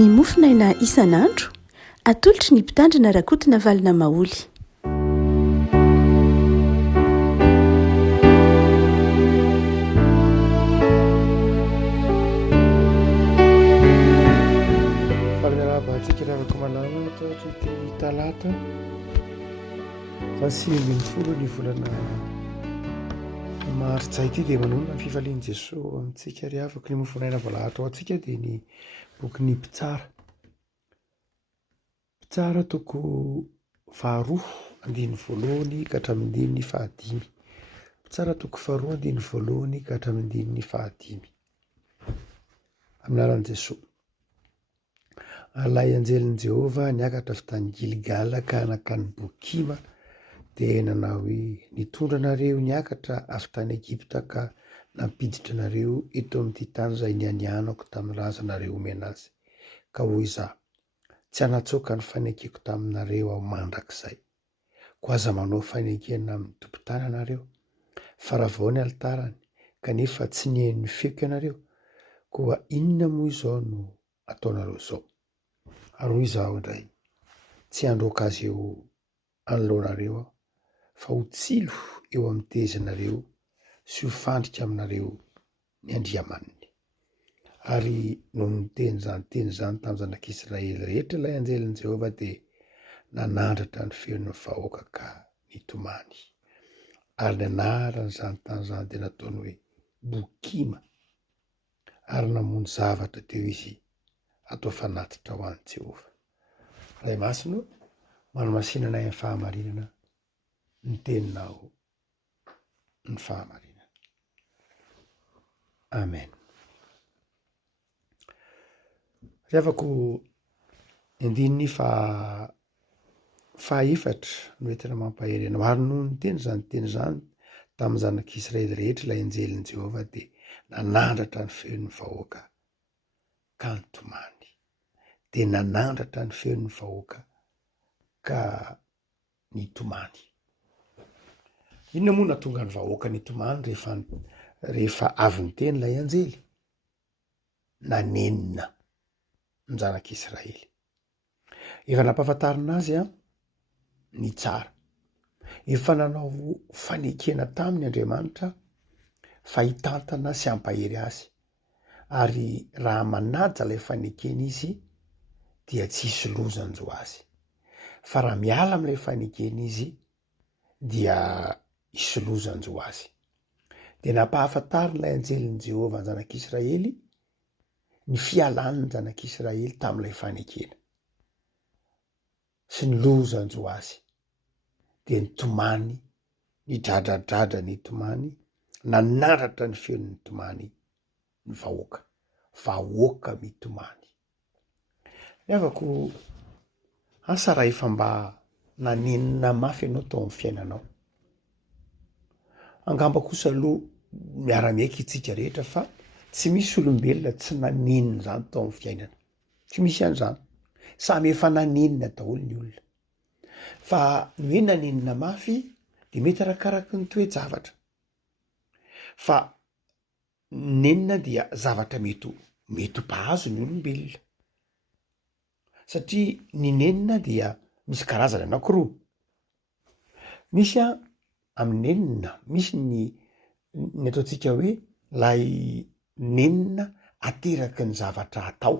ny mofinaina isan'andro atolotry ny mpitandrina rakotina valina maoly. Faminarabantsika ravaka malama toatrity talata fa 20 ny volana martsay ity dia manonona ny fifalian'i Jesosy amintsika ry avaka. Ny mofinaina voalahatra ao antsika dia ny boky ny Mpitsara. Mpitsara toko 2:1 ka hatramin'ny 5. Mpitsara toko 2:1 ka hatramin'ny 5. Amin'ny anaran'i Jesosy. Alay anjelin'i Jehova niakatra avy tany Gilgala ka nakany Bokima dia nanao hoe nitondra anareo niakatra avy tany Egipta ka nampiditra anareo eto amin'ity tany izay nianianako tamin'ny razanareo omena azy. Ka hoy izaho, tsy hanatsoaka ny fanekeko taminareo aho mandrakizay. Ko aza manao fanekena amin'ny tompon-tany anareo, fa raha vao ny altarany kanefa tsy nihaino feko ianareo, koa inona moa izao no ataonareo izao? Ary hoy izaho indray, tsy handroaka azy eo anoloanareo aho, fa ho tsilo eo amin'ny tezinareo sy ho fandrika aminareo ny andriamaniny. Ary no niteny zany tamin'ny zanak'Israely rehetra ilay anjelin'i Jehova dia nanandratra ny feon'ny vahoaka ka nitomany. Ary ny anaran'izany tany izany dia nataony hoe Bokima. Ary namono zavatra teo izy atao fanatitra ho an'i Jehova. Ray masino, manamasinana ny fahamarinana, ny teninao ny fahamarinana. Amen. Rehavako andininy fahaefatra no entina mampaherena. Ary no niteny zany tamin'ny zanak'Israely rehetra ilay anjelin'i Jehova dia nanandratra ny feon'ny vahoaka ka nitomany. Dia nanandratra ny feon'ny vahoaka ka nitomany. Inona moa nahatonga ny vahoaka nitomany rehefa avy niteny ilay anjely? Nanenina ny zanak'Israely. Efa nampahafantarina azy ny tsara. Efa nanao fanekena taminy Andriamanitra fa hitantana sy hampahery azy. Ary raha manaja ilay fanekena izy dia tsisy lozan-jo azy. Fa raha miala amin'ilay fanekena izy dia hisy lozan-jo azy. Dia nampahafantarina ilay anjelin'i Jehova ny zanak'Israely ny fialan'ny zanak'Israely tamin'ilay fanekena sy ny lozan-jo azy. Dia nitomany, nidradradrada nitomany, nanandratra ny feon'ny nitomany ny vahoaka mitomany. Rehavako asa raha efa mba nanenina mafy ianao tao amin'ny fiainanao. Angamba kosa aloha miara-miaika itsika rehetra fa tsy misy olombelona tsy nanenina zany tao amin'ny fiainana. Tsy misy an'izany. Samy efa nanenina daholo ny olona. Fa ny hoe nanenina mafy dia mety arakaraky ny toe-javatra. Fa nenina dia zavatra mety ho mpahazo ny olombelona. Satria ny nenina dia misy karazany anankiroa. Misy amin'ny nenina, misy ny ataontsika hoe lay nenina ateraky ny zavatra atao.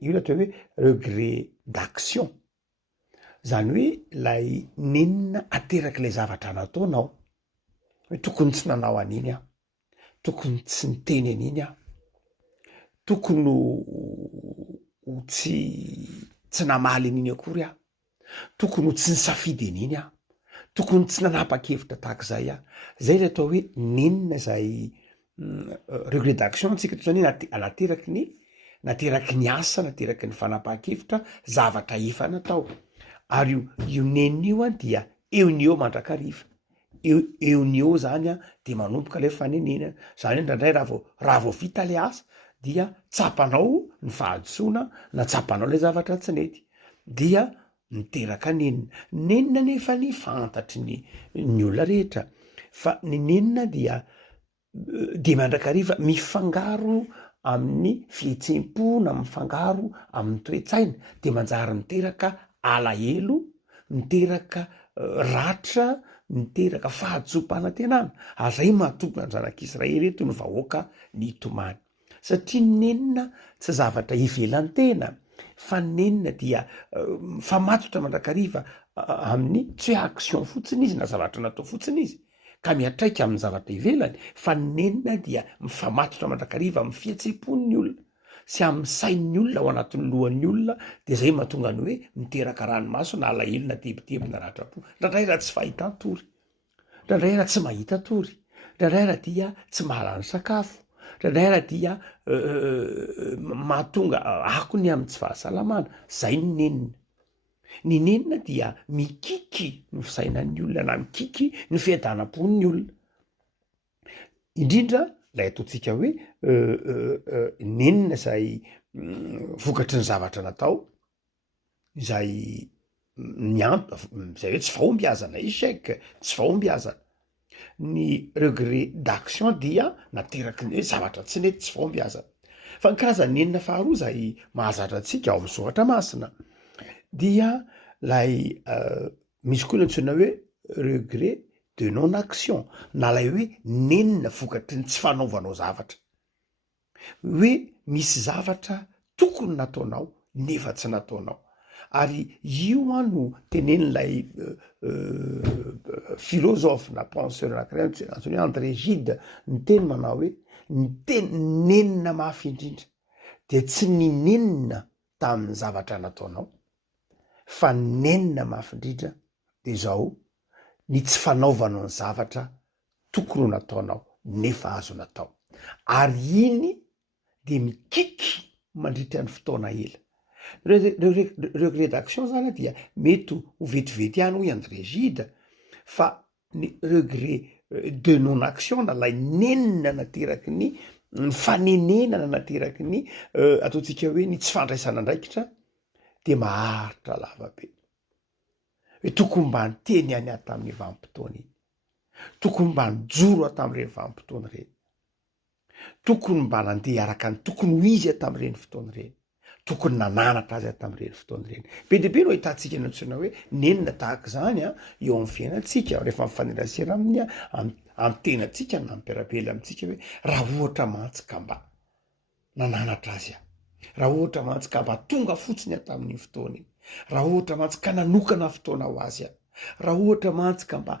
Io atao hoe regret d'action. Zany hoe lay nenina ateraky ilay zavatra nataonao. Hoe tokony tsy nanao an'iny aho, tokony tsy niteny an'iny aho, tokony tsy namaly an'iny akory aho, tokony tsy nisafidy an'iny aho, tokony tsy nanapa-kevitra tahak'izay aho. Zay le atao hoe nenina izay regret d'action antsika zany nateraky ny asa, nateraky ny fanapa-kevitra zavatra efa natao. Ary io nenina io dia eo ny eo mandrakariva. Eo ny eo zany dia manomboka ilay fanenenana. Zany hoe indraindray raha vao vita ilay asa dia tsapanao ny fahadisoana na tsapanao ilay zavatra tsy nety. Dia niteraka nenina. Nenina nefa ny fantatry ny olona rehetra. Fa ny nenina dia mandrakariva mifangaro amin'ny fihetsem-pona mifangaro amin'ny toe-tsaina de manjary miteraka alahelo, miteraka ratra, miteraka fahadsom-panantenana. Azay mahatokana ny zanak'Israely eto ny vahoaka ny tomany satria nenina tsy zavatra ivelan'ny tena fa nenina dia famatotra mandrakariva amin'ny tsy hoe action fotsiny izy na zavatra natao fotsiny izy ka miatraika amin'ny zavatra ivelany, fa nenina dia mifamatotra mandrakariva amin'ny fihetsem-pon'ny olona sy amin'ny sain'ny olona ao anatin'ny lohan'ny olona, de zay mahatonga ny hoe miteraka ranomaso na alahelo na tebiteby na ratrapo. Ndraindray raha tsy fahita-tory, ndraindray raha tsy mahita tory, ndraindray raha dia tsy mahalany sakafo, ndraindray raha dia mahatonga akony amin'ny tsy fahasalamana. Zay ny nenina. Ny nenina dia mikiky ny fisainan'ny olona na mikiky ny fiadanam-pon'ny olona. Indrindra lay ataontsika hoe nenina zay vokatry ny zavatra natao, zay zay hoe tsy fahombiazana, échec, tsy fahombiazana. Ny regret d'action dia nateraky ny hoe zavatra tsy nety, tsy fahombiazana. Fa ny karazany nenina faharoa zay mahazatra antsika ao amin'ny soratra masina dia lay misy koa ny antsoina hoe regret de non action, na lay hoe nenina vokatry ny tsy fanaovanao zavatra, hoe misy zavatra tokony nataonao nefa tsy nataonao. Ary io no tenenin'lay philosophe na penseur anankiray antsoina hoe André Gide, ny teny manao hoe ny teny nenina mafy indrindra de tsy ny nenina tamin'ny zavatra nataonao fa nenina mafy indrindra de zao ny tsy fanaovanao ny zavatra tokony ho nataonao nefa azo natao. Ary iny de mikiky mandritra ny fotoana ela. Regret d'action zany dia mety ho vetivety ihany hoy André Gide, fa ny regret de non action na lay nenina nateraky ny fanenenana nateraky ny ataontsika hoe ny tsy fandraisana andraikitra de maharitra lavabe. Hoe tokony mba niteny any ahy tamin'ny vanim-potoana iny, tokony mba nijoro aho tamin'ireny vanim-potoana ireny, tokony mba nandeha araka ny tokony ho izy aho tamin'ireny fotoana ireny, tokony nananatra azy aho tamin'ireny fotoana ireny. Be de be no ahitantsika ny antsoina hoe nenina tahaka zany eo amin'ny fiainantsika rehefa mifanerasera amin'ny tenantsika na mipirapela amintsika hoe raha ohatra mantsy ka mba nananatra azy aho, raha ohatra mantsy ka mba tonga fotsiny aho tamin'ny fotoana iny, raha ohatra mantsy ka nanokana fotoana ho azy aho, raha ohatra mantsy ka mba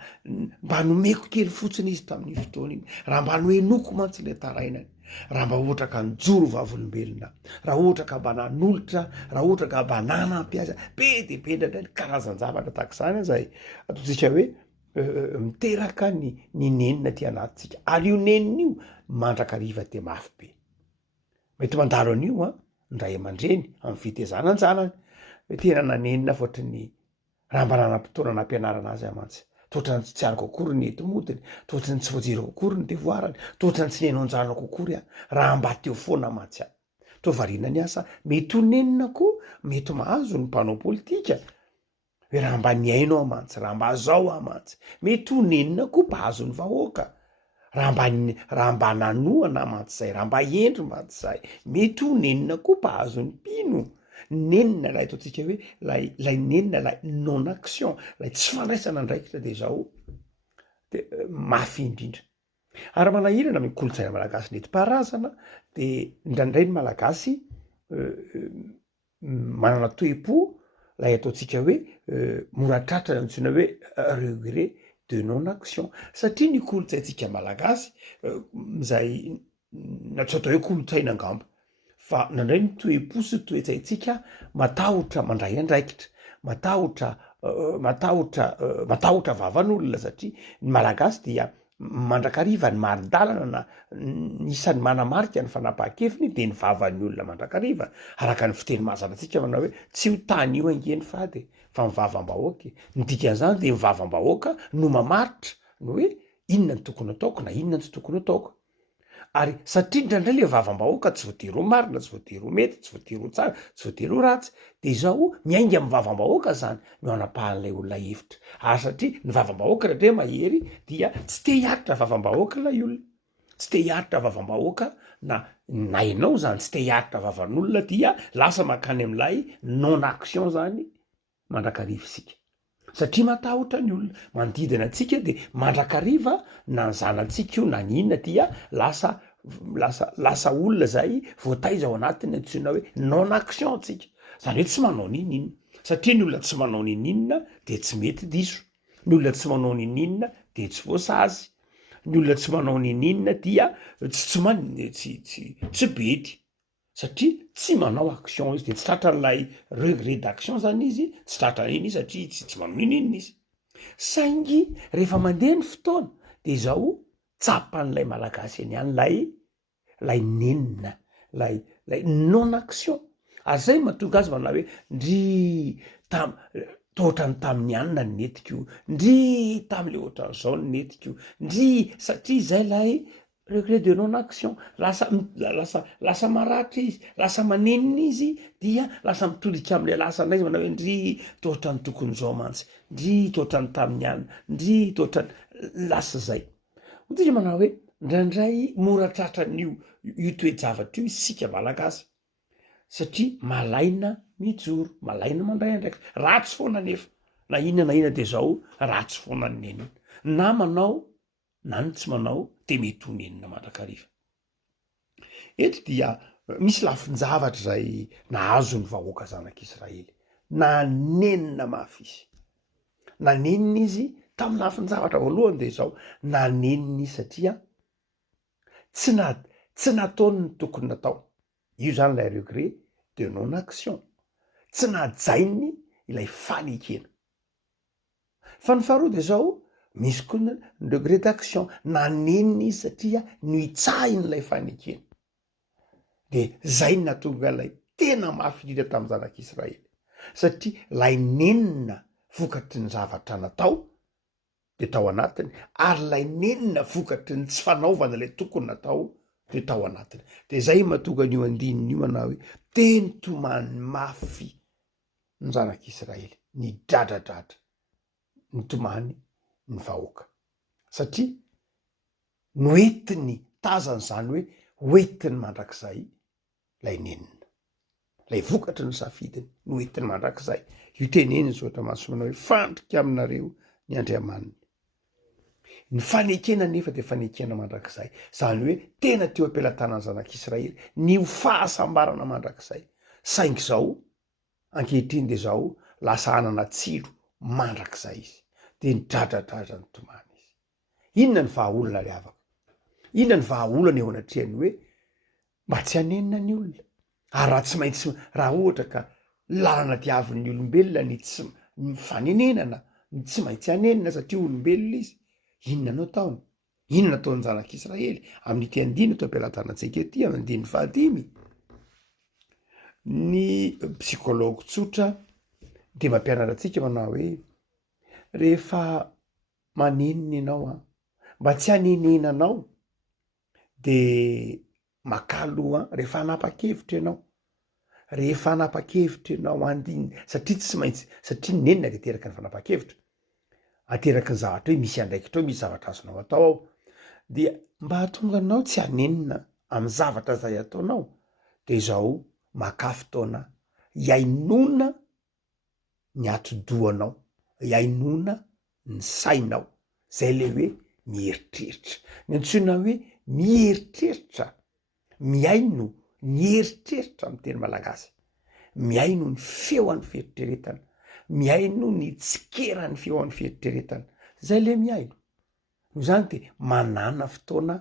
nomeko kely fotsiny izy tamin'ny fotoana iny, raha mba noenoko mantsy le tarainany, raha mba ohatra ka nijoro vavolombelona, raha ohatra ka mba nanolotra, raha ohatra ka mba nanampy azy, be de be ndray karazan-javatra tahak'izany zay ataontsika hoe miteraka ny nenina ty anatintsika. Ary io nenina io mandrakariva de mafy be. Mety mandalo an'io ndray aman-dreny amin'ny fitezana ny zanany hoe tena nanenina foatry ny raha mba nanam-potoana nampianarana azy amantsy, toatrany tsy ariko akory ny enti-modiny, toatrany tsy voajeriko akory ny devoirany, toatrany tsy nenao-janako akory raha mba teo foana mantsy aho. To variana ny asa mety ho nenina koa, mety mahazo ny mpanao politika hoe raha mba niainao amantsy, raha mba zao amantsy, mety ho nenina koa mpahazo ny vahoaka, raha mba nanoana mantsy zay, raha mba endry mantsy zay, mety ho nenina koa mpahazo ny mpino. Nenina lay ataontsika hoe lay nenina lay non action, lay tsy fandraisana andraikitra de zao de mafy indrindra. Ary manahirana amin'ny kolotsaina malagasy nentim-paharazana de indraindray ny malagasy manana toe-po lay ataontsika hoe moratratra antsoina hoe regret de non action, satria ny kolotsaintsika malagasy zay na tsy atao hoe kolotsaina angamba fa nandray ny toe-po sy toe-tsaintsika matahotra mandray andraikitra, matahotra vavan'olona, satria ny malagasy dia mandrakariva ny marin-dalana na isan'ny manamarika ny fanapahan-keviny de ny vavan'ny olona mandrakariva, araka ny fiteny mahazanantsika manao hoe tsy ho tany io angeny fady fa mivavam-bahoaka. Ny dikan'izany de mivavam-bahoaka no mamaritra no hoe inona ny tokony ataoko na inona ny tsy tokony ataoko. Ary satria ndraindray le vavam-bahoaka tsy voatery ho marina, tsy voatery ho mety, tsy voatery ho tsara, tsy voatery ho ratsy, de zao miainga amin'ny vavam-bahoaka zany no anapahan'ilay olona hevitra. Ary satria ny vavam-bahoaka rehetra mahery dia tsy te hiaritra vavam-bahoaka ilay olona, tsy te hiaritra vavam-bahoaka na ianao zany tsy te hiaritra vavan'olona dia lasa makany am'lay non action zany mandrakarivisika satria matahotra ny olona manodidina atsika de mandrakariva na ny zanatsika io na ninona dia lasa olona zay voataiza ao anatiny antsoina hoe non action tsika zany hoe tsy manao nininona satria ny olona tsy manao nininona de tsy mety diso ny olona tsy manao nininona de tsy voasazy ny olona tsy manao nininona dia tsy bety satria tsy manao action izy de tsy tratra n'lay regret d'action zany izy tsy tratra niny izy satria tsy manao nininona izy saingy rehefa mandeha ny fotoana de zao tsapan'lay malagasy eny any lay nenina lay non action ary zay mahatonga azy manao hoe ndry tohatrany tamin'ny anina ny netiko ndry tam'le ohatran'izao ny netiko ndry satria zay lay regret de non action lasa maratra izy lasa manenina izy dia lasa mitolika am'le lasana izy manao hoe ndry tohatrany tokony zao mantsy ndry tohatrany tamin'ny anina ndry tohatrany lasa zay otria manao hoe ndraindray moratratranyio toejavatra io isika malagasy satria malaina mijoro malaina mandray andraiky ratsy foana nefa na inona de zao ratsy foana ny nenina na manao na ny tsy manao de mety ho nenina mandrakariva eto dia misy lafin-javatra zay nahazo ny vahoaka zanak'Israely na nenina mafy izy na nenina izy tamy lafin-javatra voalohany de zao na nenina izy satria tsy nataony ny tokony natao io zany lay regret de non action tsy najainy ilay fanekena fa ny faharoa de zao misy koa ny regret d'action na nenina izy satria no itsahiny lay fanekena de zay ny natonga lay tena mafy indrindra tamy zanak'Israely satria lay nenina vokatry ny zavatra natao de tao anatiny ary lay nenina vokatry ny tsy fanaovana lay tokony natao de tao anatiny de zay mahatonga an'io andininy io manao hoe teny tomany mafy ny zanak'Israely ny dradradratra ny tomany ny vahoaka satria noentiny tazany zany hoe hoentiny mandrakizay lay nenina lay vokatry ny safidiny noentiny mandrakizay io teneniny zoatra maso manao hoe fandrika aminareo ny andriamaniny ny fanekena nefa de fanekena mandrakizay zany hoe tena teo ampelantanany zanak'Israely ny ho fahasambarana mandrakizay saingy zao ankehitriny de zao lasa anana tsilo mandrakizay izy de ny dradradradra ny tomany izy inona ny vahaolana ry avako inona ny vahaolana eo anatrehany hoe mba tsy hanenina ny olona ary raha tsy maintsy raha ohatra ka lalana diavin'ny olombelona ny tsy mifanenenana ny tsy maintsy hanenina satria olombelona izy inona no ataony inona ataony zanak'Israely amin'ity andiny to ampelantanantsika ety amin'ny andiny 15 ny psikology tsotra de mampianatra atsika manao hoe rehefa manenina ianao mba tsy hanenenanao de makaloha rehefa hanapa-kevitra ianao rehefa hanapa-kevitra ianao andiny satria tsy maintsy satria ny nenina de teraka ny fanapa-kevitra ateraky ny zavatra hoe misy andraikitra ao misy zavatra azonao atao ao dia mba hatonga anao tsy hanenina amy zavatra zay ataonao de zao maka fotoana iainona ny atodoanao iainona ny sainao zay le hoe mieritreritra ny antsoina hoe mieritreritra miaino ny eritreritra amy teny malagasy miaino ny feoan'ny fieritreretana miaino ny tsikeran'ny feoan'ny fieritreretana zay le miaino no zany de manana fotoana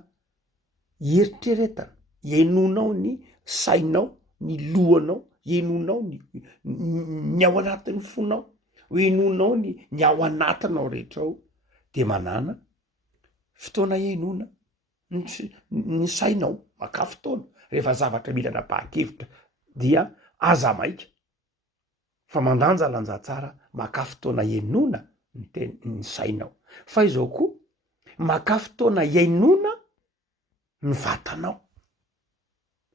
eritreretana iainonao ny sainao ny lohanao iainonao ny ao anatin'ny fonao iainonao ny ao anatinao rehetra ao de manana fotoana iainona ny sainao maka fotoana rehefa zavatra mila napa-kevitra dia aza maika fa mandanja lanja tsara maka fotoana iainona ny sainao fa izao koa maka fotoana iainona ny vatanao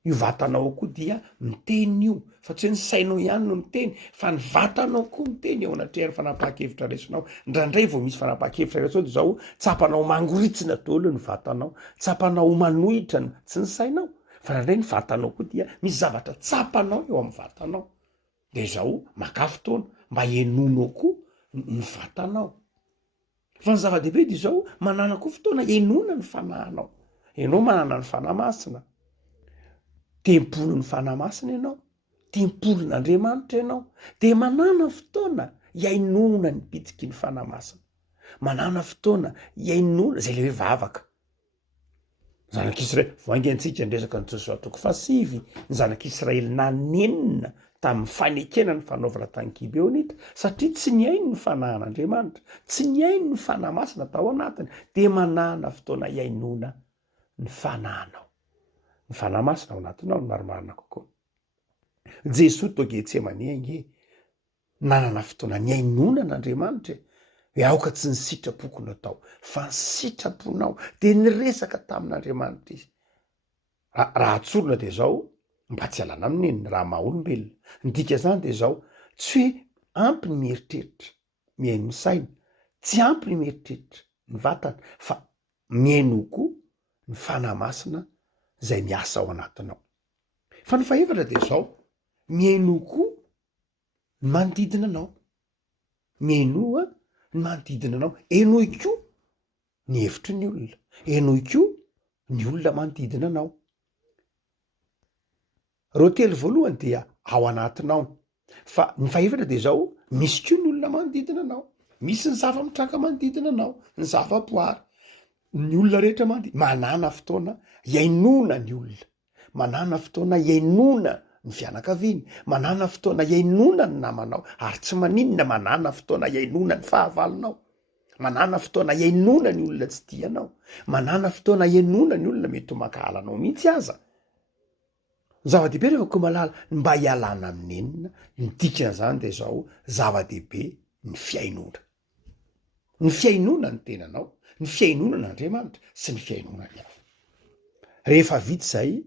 io vatanao koa dia miteny io fa tsy hoe ny sainao ihany no miteny fa ny vatanao koa miteny eo anatrehany fanapaha-kevitra resinao indraindray vao misy fanapaha-kevitra resao de zao tsapanao mangoritsina daholo ny vatanao tsapanao manohitra tsy ny sainao fa nandray ny vatanao koa dia misy zavatra tsapanao eo amin'ny vatanao de zao maka fotoana mba enonao koa ny vatanao fa ny zava-dehibe de zao manana koa fotoana enona ny fanahinao ianao manana ny fanahy masina tempolo ny fanahy masina ianao tempolon'Andriamanitra ianao de manana fotoana iainona ny pitiky ny fanahy masina manana fotoana iainona zay le hoe vavaka zanak'Israely voaingantsika ndresaka ny Josoa toko fasivy ny zanak'Israely nanenina tamin'ny fanekena ny fanaovana tany Gibeonita satria tsy niaino ny fanahin'Andriamanitra tsy niaino ny fanahy masina tao anatiny de manana fotoana iainona ny fanahinao ny fanahy masina ao anatinao no marimarina kokoa Jesoa to Getsemane ange nanana fotoana ny ainona n'Andriamanitra hoe aoka tsy ny sitrapokonao tao fa ny sitraponao de niresaka tamin'Andriamanitra izy raha atsorona de zao mba tsy alana amin'iny raha maha-olombelona ndika zany de zao tsy hoe ampy ny mieritreritra miaino ny saina tsy ampy ny mieritreritra ny vatana fa miaino koa ny fanahy masina zay miasa ao anatinao fa ny faefatra de zao miaino koa ny manodidina anao miainoa ny manodidina anao enoy koa ny hevitry ny olona enoy koa ny olona manodidina anao reo telo voalohany dia ao anatinao fa ny faefatra de zao misy koa ny olona manodidina anao misy ny zava-mitranga manodidina anao ny zava-poary ny olona rehetra manana fotoana iainona ny olona manana fotoana iainona ny fianakaviany manana fotoana iainona ny namanao ary tsy maninona manana fotoana iainona ny fahavalonao manana fotoana iainona ny olona tsy dianao manana fotoana iainona ny olona mety ho makahalanao mihitsy aza zava-dehibe rehefa koa malala mba hialana amin'enina ny dikan'izany de zao zava-dehibe ny fiainona ny tenanao ny fiainona n'Andriamanitra sy ny fiainona ny hafa rehefa vita zay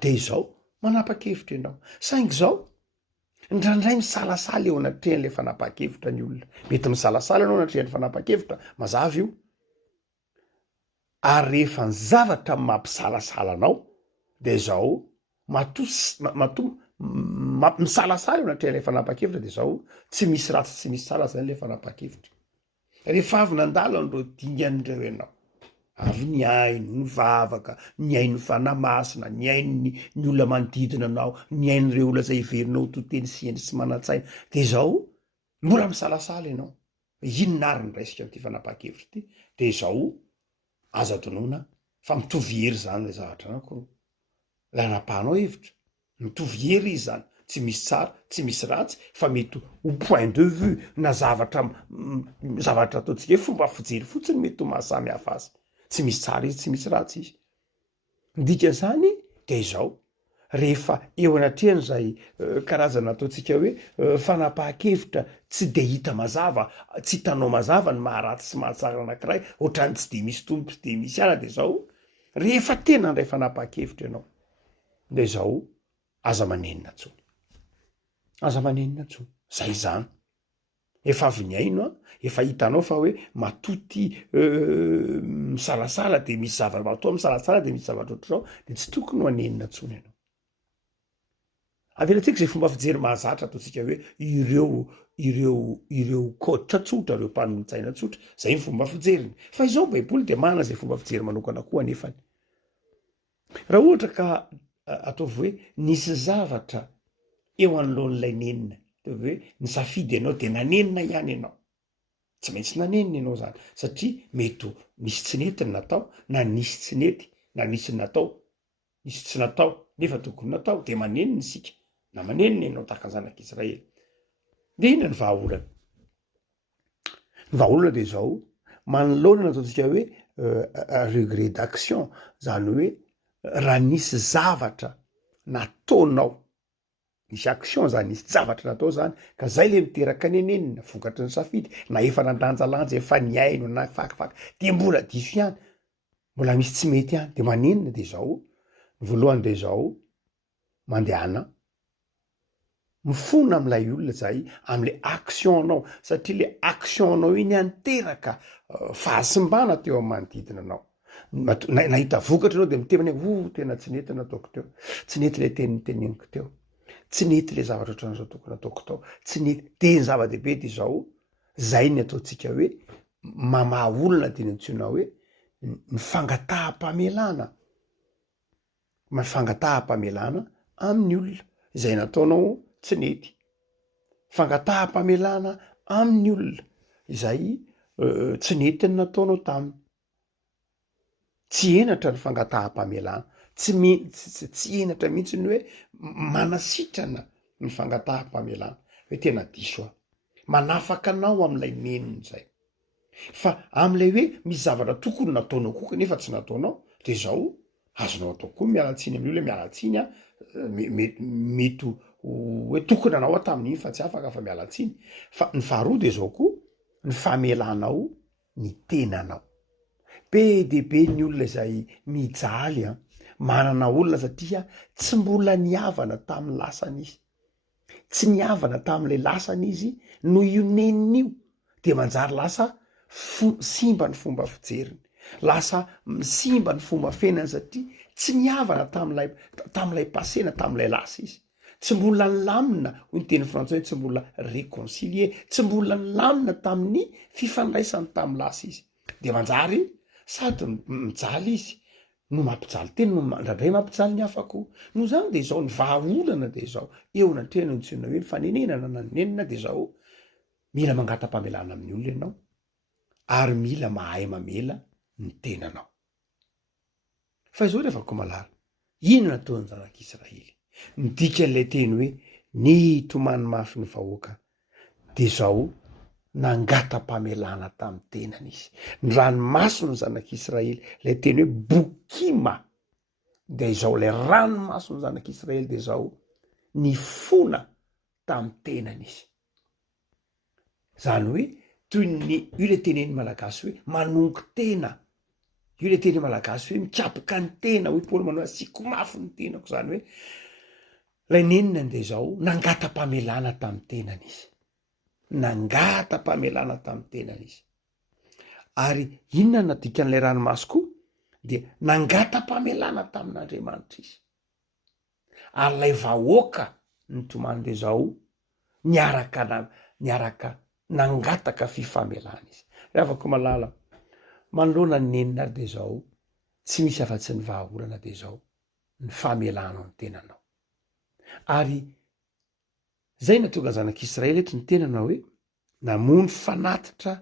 de izao manapa-kevitra ianao saingy zao indraindray misalasala eo anatrehan'le fanapaha-kevitra ny olona mety misalasala anao anatrehan'ny fanapaha-kevitra mazava io ary rehefa ny zavatra mampisalasala anao de zao misalasala eo anatrehan'le fanapaha-kevitra de zao tsy misy ratsy tsy misy sala zany le fanapaha-kevitra rehefa avy nandalo an'reo dingan'ireo ianao avy ny aino ny vavaka ny aino ny fanahy masina ny aino ny olona manodidina anao ny ain'ireo olona zay iverinao toteny sy endry sy manan-tsaina de zao mbola misalasala ianao inona ary ny raisika am'ty fanapaha-kevitra ty de zao aza donona fa mitovy hery zany le zavatra anakoroa la napahanao hevitra mitovy hery izy zany tsy misy tsara tsy misy ratsy fa mety ho point de vue na zavatra ataontsika hoe fomba fijery fotsiny mety ho mahasamy hafa azy tsy misy tsara izy tsy misy ratsy izy ndika zany de izao rehefa eo anatrehany zay karazana ataontsika hoe fanapaha-kevitra tsy de hita mazava tsy hitanao mazava ny maharatsy sy mahatsara anankiray ohatrany tsy de misy tompo tsy de misy ana de zao rehefa tena ndray fanapaha-kevitra ianao de zao aza manenina tsony zay zany efa avy ny aino efa hitanao fa hoe matoty misalasala de misy zavatra matoa misalasala de misy zavatra ohatr' zao de tsy tokony ho anenina tsony ianao avelatsika zay fomba fijery mahazatra ataontsika hoe ireo kotra tsotra reo mpanolontsaina tsotra zay ny fomba fijeriny fa izao baiboly de manana zay fomba fijery manokana koa nefany raha ohatra ka ataovy hoe nisy zavatra eo anoloan'lay nenina hoe ny safidy ianao de nanenina ihany ianao tsy maintsy nanenina ianao zany satria mety nisy tsy nety ny natao na nisy tsy nety na nisy natao nisy tsy natao nefa tokony natao de manenina isika na manenina ianao tahaka ny zanak'Israely de ina ny vahaolana de zao manoloana ataontsika hoe regret d'action zany hoe raha nisy zavatra nataonao nisy action zany nisy zavatra natao zany ka zay le miteraka nenenina vokatry ny safidy na efa nandanjalanja efa ny aino na fakafaka de mbola diso ihany mbola misy tsy mety ihany de manenina de zao ny voalohany de zao mandehana mifona am'ilay olona zay am'le actionanao satria le actionanao iny anteraka fahasimbana teo amin'ny manodidina anao nahita vokatra anao de mitevany tena tsy nety nataoko teo, tsy nety le teniteneniko teo, tsy nety le zavatra ohatran'izao tokony ataoko tao, tsy nety de ny zava-dehibe de zao zay ny ataontsika hoe mamaha olona de ny antsoina hoe ny fangataham-pamelana amin'ny olona izay nataonao tsy nety, fangataham-pamelana amin'ny olona izay tsy nety ny nataonao taminy, tsy enatra ny fangataham-pamelana, tsy enatra mihitsy ny hoe manasitrana ny fangataham-pamelana hoe tena diso aho, manafaka anao am'ilay neniny zay, fa am'ilay hoe misy zavatra tokony nataonao koa nefa tsy nataonao de zao azonao atao koa mialatsiny amin'ny olona mialatsiny a mety hoe tokony anao tamin'iny fa tsy afaka fa mialatsiny, fa ny faharoa de zao koa ny famelanao ny tenanao. Be de be ny olona izay mijaly manana olona satria tsy mbola niavana tamin'ny lasany izy, tsy niavana tamin'ilay lasany izy no io neniny io de manjary lasa simba ny fomba fijeriny, lasa simba ny fomba fiainany satria tsy niavana tam'ilay pasena tam'ilay lasa izy, tsy mbola nilamina hoy ny teny frantsay tsy mbola réconcilier, tsy mbola nilamina tamin'ny fifandraisany tamin'ny lasa izy de manjary sady mijaly izy no mampijaly teny no ndraindray mampijaly ny afako no zany de zao ny vahaolana de zao eo natrena ntsona hoe ny fanenenana na nenina de zao mila mangata-pamelana amin'ny olona ianao ary mila mahay mamela ny tenanao. Fa izao rehefa ko malala ino nataon'ny zanak'Israely midika an'ilay teny hoe ny tomany mafy ny vahoaka de zao nangata-pamelana tamin'ny tenany izy, ny ranomasony ny zanak'Israely lay teny hoe bokima de zao lay ranomasony zanak'Israely de zao ny fona tamin'ny tenany izy, zany hoe toy ny io le teneny malagasy hoe manongo tena, io le teny malagasy hoe mikapoka ny tena, hoy Paoly manao asiko mafy ny tenako, zany hoe lay nenina de zao nangata-pamelana tamin'ny tenany izy, nangata-pamelana tamin'ny tenany izy, ary inona na dikan'ilay ranomasy koa de nangata-pamelana tamin'Andriamanitra izy, ary lay vahoaka ny tomany de zao niaraka nangataka fifamelana izy. Rehavako malala manoloana ny nenina ary de zao tsy misy afa-tsy ny vahaolana de zao ny famelanao ny tenanao, ary zay natonga zanak'Israely eto ny tenana hoe namono fanatitra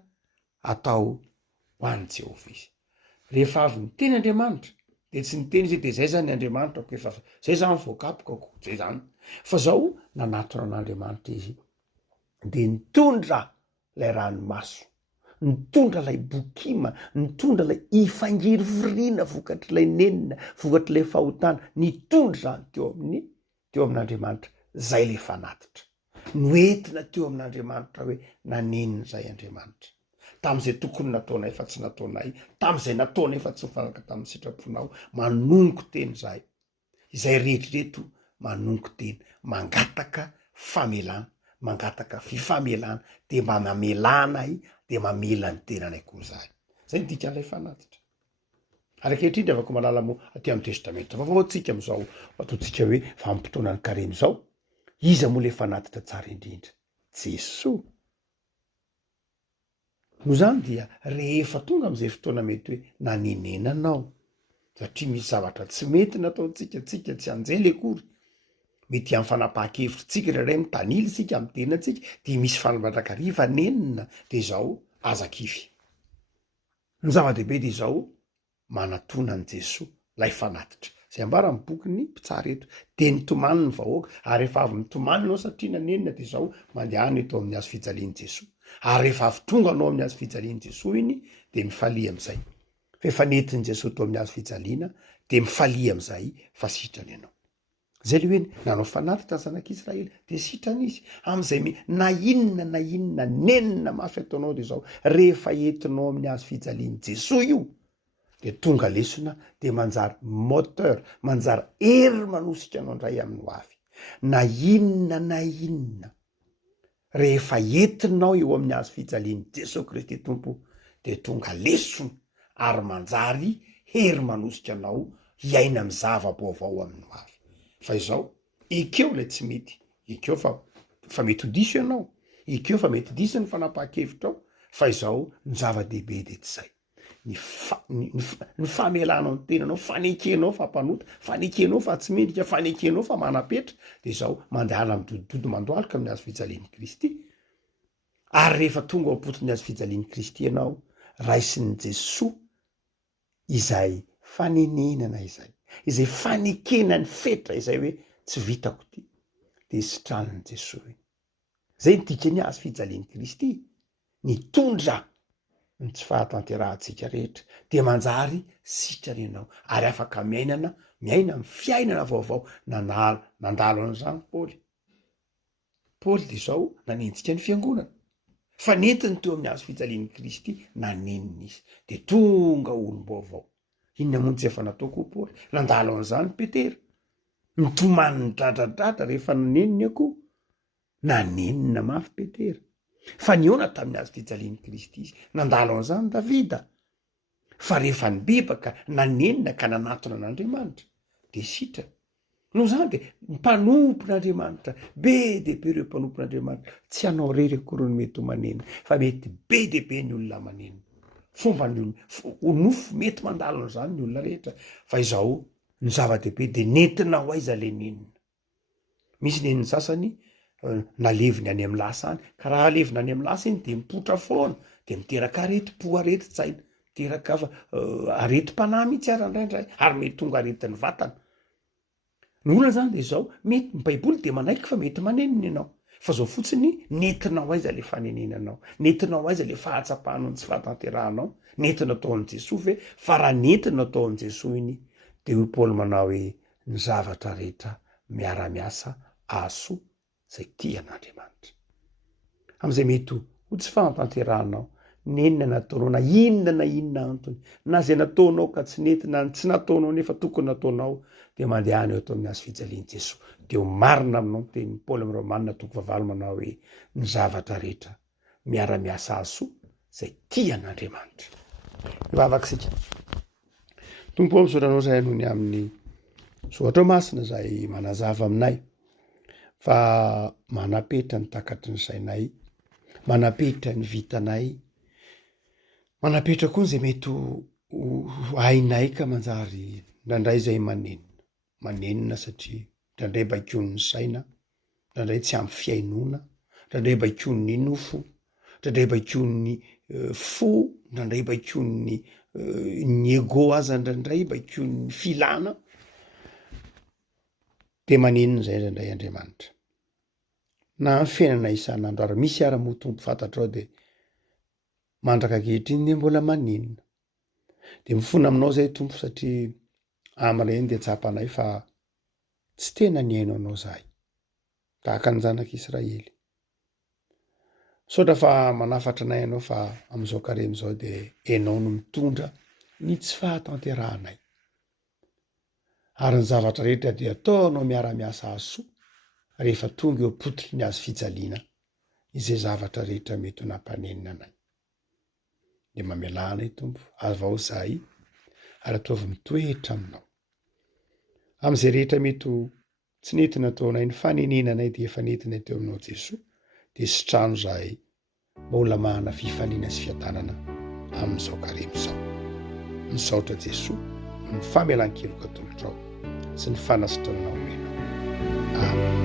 atao ho an'ny Jehovah izy, rehefa avy ny teny Andriamanitra de tsy niteny izy de zay zany Andriamanitra ko efa zay zany voakapokako zay zany, fa zao nanatona an'Andriamanitra izy de nitondra lay ranomaso, nitondra lay bokima, nitondra lay ifangiry virina vokatr'ilay nenina, vokatr'ilay fahotana, nitondra zany teo amin'Andriamanitra zay le fanatitra, noentina teo amin'Andriamanitra hoe nanenina zay Andriamanitra tam'izay tokony nataonay fa tsy nataonay, tam'izay nataonay fa tsy mifanaka tamin'ny sitraponao, manongo teny zay, izay rehetrireto manongo teny, mangataka famelana, mangataka fifamelana de mba mamelana de mamela ny tenanay koa zay ny dikan'ilay fanatitra. Ary ankehitriny afaka malala mo aty amin'ny testamenta vaovao tsika am'izao ataontsika hoe vanim-potoanany kareny zao, iza moa le fanatitra tsara indrindra? Jesoa. No zany dia rehefa tonga am'izay fotoana mety hoe nanenenanao satria misy zavatra tsy mety nataontsika tsy anjely akory, mety amin'ny fanapahan-kevitrytsika raray mitanily sika amin'ny tenatsika de misy fanambadrakariva nenina de zao azakify. Ny zava-dehibe de zao manatona an' Jesoa lay fanatitra zay ambara amin'ny bokyny mpitsara eto de nitomany ny vahoaka, ary rehefa avy nitomany anao satria nanenina de zao mandehany eto amin'ny hazo fijalian'i Jesoa, ary rehefa avy tonga anao amin'ny hazo fijalian'i Jesoa iny de mifalia am'izay fa efa nentin' Jesoa to amin'ny hazo fijaliana de mifalia am'izay fa sitrany ianao. Zay le hoe nanao fanatitra ny zanak'Israely de sitrany izy am'izay na inona nenina mafy ataonao de zao rehefa entinao amin'ny hazo fijalian'i Jesoa io de tonga lesona de manjary moteur manjary hery manosika anao ndray amin'ny ho avy na inona rehefa entinao eo amin'ny azo fijaliany Jesosy Kristy tompo de tonga lesona ary manjary hery manosika anao hiaina amy zava-baovao amin'ny ho avy fa izao ekeo lay tsy mety ekeo fa mety ho diso ianao ekeo fa mety diso ny fanapaha-kevitrao fa izao ny zava-dehibe de tsy zay ny famelanao ny tenanao fanekenao fa mpanota fanekenao fa tsy mendrika fanekenao fa manapetra de zao mandehana midodododo mandoalika amin'ny azo fijaliany Kristy ary rehefa tonga ao ampotony azo fijaliany Kristy ianao raisiny Jesosy izay fanenenana izay fanekenany fetra izay hoe tsy vitako ty de sitraniny Jesosy zay ny dikany azo fijaliany Kristy nitondra ny tsy fahatanterantsika rehetra de manjary sitrarenao ary afaka miaina amy fiainana vaovao nandalo an'izany Paoly de zao nanenjika ny fiangonana fa nentiny teo amin'ny azo fijaliany Kristy naneniny izy de tonga olom-baovao inona moa tsy efa natao koa Paoly nandalo an'izany Petera nitomaniny dradradratra rehefa naneniny akoho nanenina mafy Petera fa niona tamin'ny azo fijaliany Kristy izy nandalo an'izany Davida fa rehefa nibebaka nanenina ka nanatona an'Andriamanitra de sitra no zany de mpanompon'Andriamanitra be dehibe reo mpanompon'Andriamanitra tsy hanao rery akory ny mety ho manenina fa mety be dehibe ny olona manenina fomba ny olona nofo mety mandalo an'izany ny olona rehetra fa izao ny zava-dehibe de nentinao aiza le nenina misy neniny sasany naleviny any amin'ny lasa any ka raha alevina any amin'ny lasa iny de mipotra foana de miteraka areti-po areti-tsaina miteraka areti-panahy mihitsy ary indraindray ary mety tonga aretin'ny vatana ny olona zany de zao mety ny baiboly de manaiky fa mety manenina ianao fa zao fotsiny nentinao aiza le fanenenanao nentinao aiza le fahatsapahanao tsy fahatanterahanao nentina ataon'i Jesosy ve fa raha nentina ataon'i Jesosy iny de hoy Paoly manao hoe ny zavatra rehetra miara-miasa aso zay tian'Andriamanitra am'izay mety ho tsy fahatanterahanao nenina nataonao na inona antony na zay nataonao ka tsy nentina tsy nataonao nefa tokony nataonao de mandehana eo atao amin'ny azo fijaliany Jesosy de ho marina aminao teny Paoly amin'ny Romanina 12 manao hoe ny zavatra rehetra miara-miasa aso zay tian'Andriamanitra vavaksika tompo ao misaotranao zay anony amin'ny soatra masina zay manazava aminay fa manapetra ny takatry ny sainay manapetra ny vitanay manapetra koa zay mety hainay ka manjary ndrandray zay manenina satria ndrandray baikony ny saina ndrandray tsy ampy fiainona ndrandray baikony ny nofo ndrandray baikony fo ndrandray baikony ny ego aza ndrandray baikony filana de manenina zay ndrandray Andriamanitra na ny fiainana isan'andro ary misy ara mo tompo fantatrao de mandraka ankehitriny de mbola manenina de mifona aminao zay tompo satria am'reny de tsapanay fa tsy tena ny haino anao zahay tahaka ny zanak'Israely sotra fa manafatra anay anao fa am'izao karemy zao de enao no mitondra ny tsy fahatanterahanay ary ny zavatra rehetra de ataonao miara-miasa aso rehefa tonga eo apotony ny azo fijaliana izay zavatra rehetra mety ho nampanenina anay de mamelana i tompo avao zahay ary ataovy mitoetra aminao am'izay rehetra mety ho tsy nentina ataonay ny fanenenanay de efa nentina teo aminao Jesosy de sitrano zahay mbola mahana fifaliana sy fiadanana am'izao karemy zao misaotra Jesosy ny famelan-keloka tolotrao sy ny fanasitranao menao amen